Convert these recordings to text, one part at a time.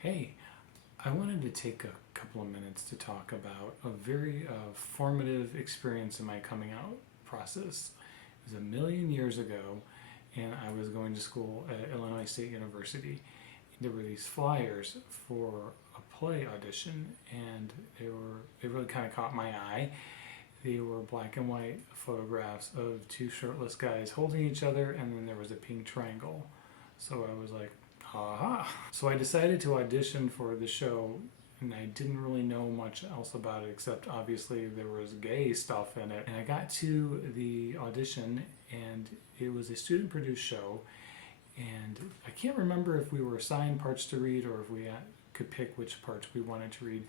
Hey, I wanted to take a couple of minutes to talk about a very formative experience in my coming out process. It was a million years ago, and I was going to school at Illinois State University. There were these flyers for a play audition, and they really kind of caught my eye. They were black and white photographs of two shirtless guys holding each other, and then there was a pink triangle. So I was like, aha. So I decided to audition for the show, and I didn't really know much else about it except obviously there was gay stuff in it. And I got to the audition, and it was a student produced show, and I can't remember if we were assigned parts to read or if we could pick which parts we wanted to read.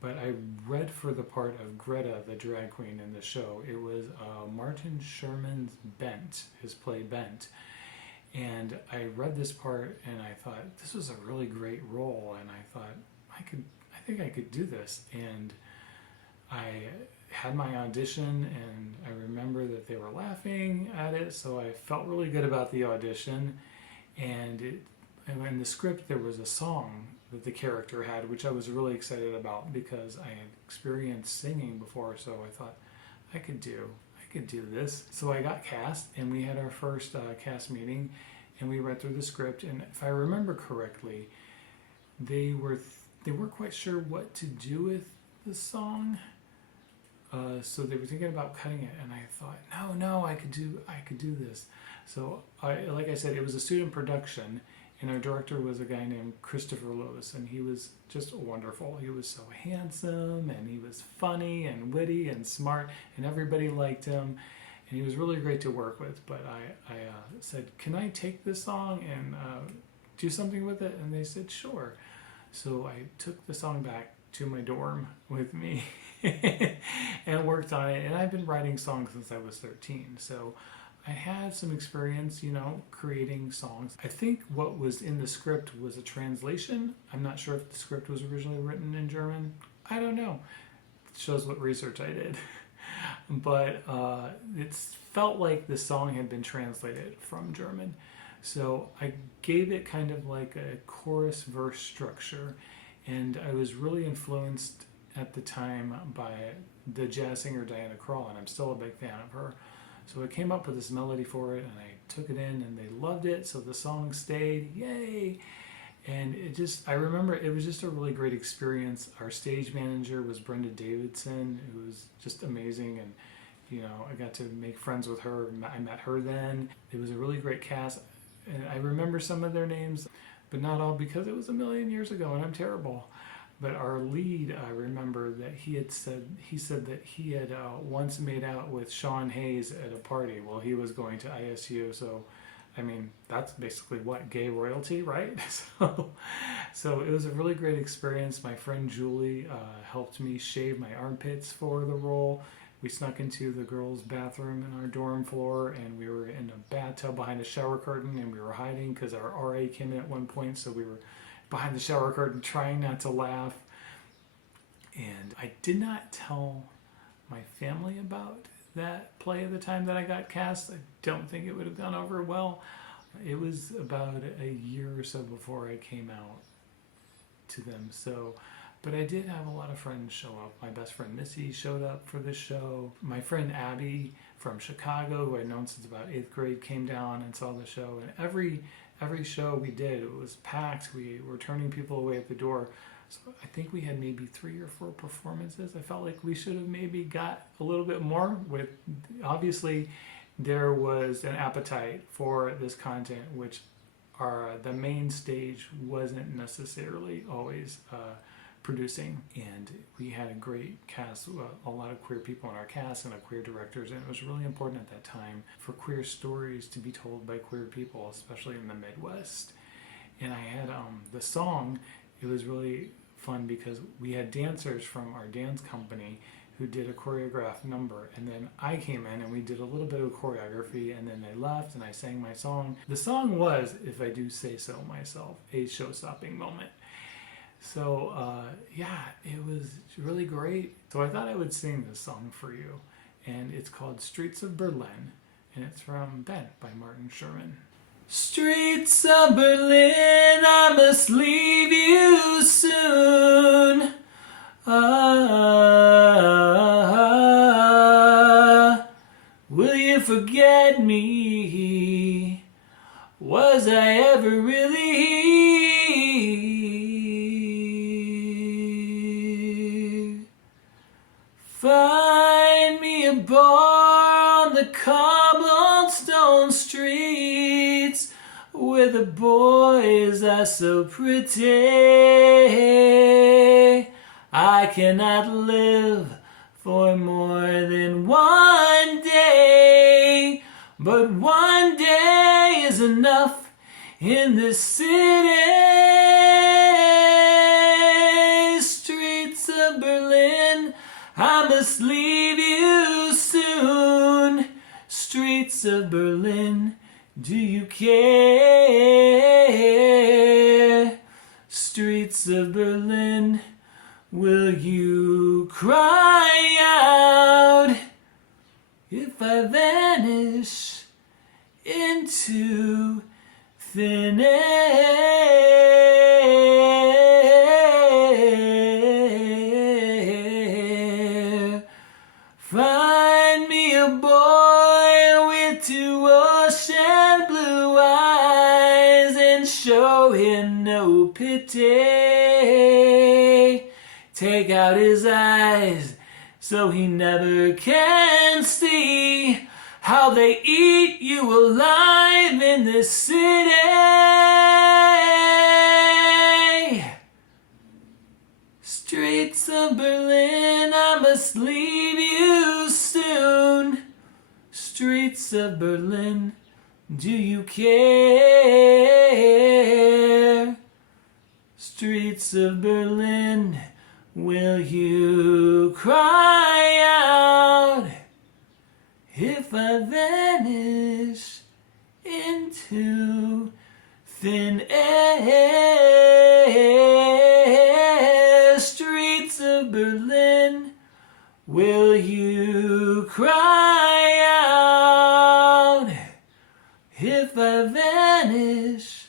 But I read for the part of Greta, the drag queen in the show. It was Martin Sherman's Bent, his play Bent. And I read this part and I thought, this was a really great role. And I thought, I think I could do this. And I had my audition, and I remember that they were laughing at it. So I felt really good about the audition. And in the script, there was a song that the character had, which I was really excited about because I had experienced singing before. So I thought I could do this. So I got cast, and we had our first cast meeting, and we read through the script. And if I remember correctly, they weren't quite sure what to do with the song. So they were thinking about cutting it, and I thought, no, I could do this. So like I said, it was a student production. And our director was a guy named Christopher Lewis, and he was just wonderful. He was so handsome, and he was funny and witty and smart, and everybody liked him. And he was really great to work with. But I said, can I take this song and do something with it? And they said, sure. So I took the song back to my dorm with me and worked on it. And I've been writing songs since I was 13. So I had some experience, creating songs. I think what was in the script was a translation. I'm not sure if the script was originally written in German. I don't know. It shows what research I did. But it felt like the song had been translated from German. So I gave it kind of like a chorus verse structure. And I was really influenced at the time by the jazz singer Diana Krall, and I'm still a big fan of her. So I came up with this melody for it, and I took it in, and they loved it, so the song stayed, yay! And I remember it was just a really great experience. Our stage manager was Brenda Davidson, who was just amazing, and I got to make friends with her. I met her then. It was a really great cast, and I remember some of their names, but not all because it was a million years ago, and I'm terrible. But our lead, I remember that he said that he had once made out with Sean Hayes at a party while he was going to ISU. So, I mean, that's basically what, gay royalty, right? So it was a really great experience. My friend Julie helped me shave my armpits for the role. We snuck into the girls' bathroom in our dorm floor, and we were in a bathtub behind a shower curtain, and we were hiding because our RA came in at one point, so we were behind the shower curtain trying not to laugh. And I did not tell my family about that play at the time that I got cast. I don't think it would have gone over well. It was about a year or so before I came out to them. But I did have a lot of friends show up. My best friend Missy showed up for the show. My friend Abby from Chicago, who I'd known since about 8th grade, came down and saw the show. And every show we did, it was packed. We were turning people away at the door. So I think we had maybe 3 or 4 performances. I felt like we should have maybe got a little bit more. Obviously, there was an appetite for this content, which the main stage wasn't necessarily always producing. And we had a great cast, a lot of queer people in our cast and queer directors, and it was really important at that time for queer stories to be told by queer people, especially in the Midwest. And I had the song. It was really fun because we had dancers from our dance company who did a choreographed number, and then I came in and we did a little bit of choreography, and then they left and I sang my song. The song was, if I do say so myself, a show-stopping moment. So it was really great. So I thought I would sing this song for you, and it's called Streets of Berlin, and it's from Bent by Martin Sherman. Streets of Berlin, I must leave you forget me? Was I ever really? Find me a bar on the cobblestone streets where the boys are so pretty. I cannot live for more than one day, but one day is enough in this city. Streets of Berlin, I must leave you soon. Streets of Berlin, do you care? Streets of Berlin, will you cry out if I vanish into thin air? Find me a boy with 2 ocean blue eyes and show him no pity. Take out his eyes so he never can see how they eat you alive in this city. Streets of Berlin, I must leave you soon. Streets of Berlin, do you care? Streets of Berlin, will you cry out if I vanish into thin air? Streets of Berlin, will you cry out if I vanish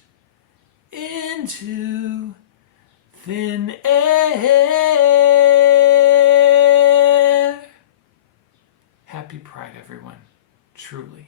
into thin air? Happy Pride, everyone. Truly.